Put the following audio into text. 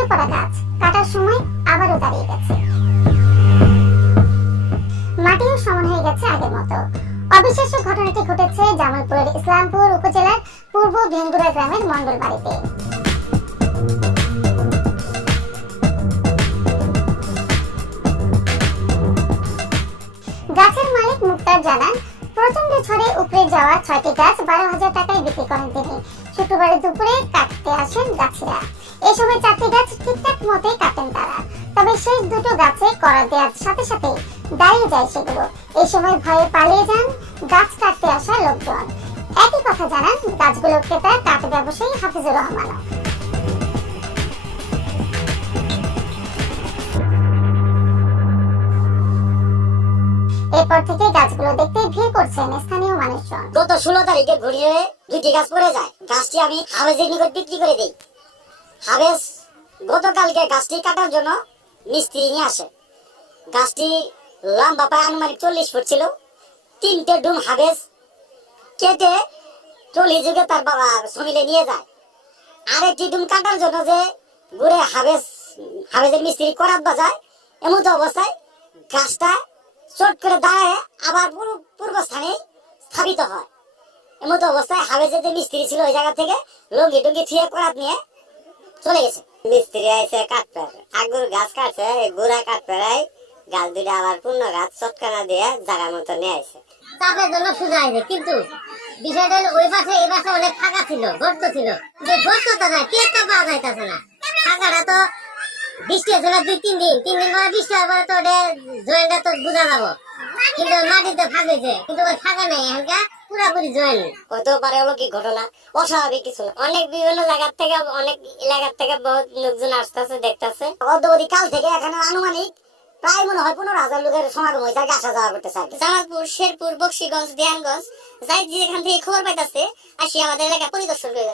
উপড়ে পড়া গাছ। কাটার সময় আবারও দাঁড়িয়ে গেছে। মাটিও সমান হয়ে গেছে আগের মতো। অবিশ্বাস্য ঘটনাটি ঘটেছে জামালপুরের ইসলামপুর উপজেলার পূর্ব ভেঙ্গুরা গ্রামের মন্ডল বাড়িতে। গাছের মালিক মুক্তার জানান প্রচণ্ড ঝড়ে উপড়ে যাওয়া ছয়টি গাছ বারো হাজার টাকায় বিক্রি করেন তিনি। শুক্রবার দুপুরে কাটতে আসেন গাছিরা। এ সময় চারটি গাছ ঠিকঠাক মতোই কাটেন তারা। তবে শেষ দুটো গাছে করা দেওয়ার সাথে সাথে দাঁড়িয়ে যায় সেগুলো। এই সময় ভয়ে পালিয়ে যান গাছ কাটতে আসা লোকজন। একই কথা জানান গাছগুলো ক্রেতা, কাঠ ব্যবসায়ী হাফিজুর রহমান। এরপর থেকে গাছগুলো দেখতে ভিড় করছেন স্থানীয় মানুষজন। গত ষোলো তারিখে ঘুরিয়ে দুইটি গাছ পড়ে যায়। গাছটি আমি হাবেজের নিকট বিক্রি করে দিই। হাবেজ গতকালকে গাছটি কাটার জন্য মিস্ত্রি নিয়ে আসে। গাছটি লম্বা প্রায় আনুমানিক চল্লিশ ফুট ছিল। তিনটে ডুম হাবেজ কেটে চল্লিশ যুগে তার বাবা সমিলে নিয়ে যায়। আরেকটি ডুম কাটার জন্য যে ঘুরে হাবেজ হাবেজের মিস্ত্রি করাত বাজায় এমন অবস্থায় গাছটা চট করে দাঁড়ায় আবার পূর্ব পূর্বস্থানে স্থাপিত হয়। এমতো অবস্থায় হাবেজে যে মিস্ত্রি ছিল ওই জায়গা থেকে লঙ্গি টঙ্গি থুয়ে করাত নিয়ে চলে গেছে। মিস্ত্রি আইসে কাটপের আগুর গাছ কাটছে গুড়া কাটপেরাই গাছ দুটা আবার পূর্ণ গাছ চটকানা দিয়ে জায়গা মতো নিয়ে আইছে। চাপের জন্য সোজা হয়েছে কিন্তু বিষয়টা ওই পাশে, এই পাশে অনেক ফাঁকা ছিল, গর্ত ছিল। যে গর্তটা না কেটটা পাওয়া যাইতেছে না। ফাঁকাটা তো বৃষ্টি হয়েছিল দুই, তিন দিন। তিন দিন পরে বৃষ্টি হওয়ার পরে তো ওটা জয়েন্টটা তো বোঝা যাব। কিন্তু ফাঁক হয়েছে কিন্তু ওই ফাঁকা নেই পুরাপুরি হতেও পারে হলো কি ঘটনা, অস্বাভাবিক কিছু না। অনেক বিভিন্ন জায়গার থেকে, অনেক এলাকার থেকে বহুত লোকজন আসতেছে, দেখতেছে। অদ্যবধি কাল থেকে এখানে আনুমানিক প্রায় মনে হয় পনেরো হাজার লোকের সমাগম হয়েছে, আগে আসা যাওয়া করতেছে জামালপুর, শেরপুর, বক্সিগঞ্জ, দেয়ানগঞ্জ, যাই যেখান থেকে খবর পাইতাছে, আসি আমাদের এলাকা পরিদর্শন করে।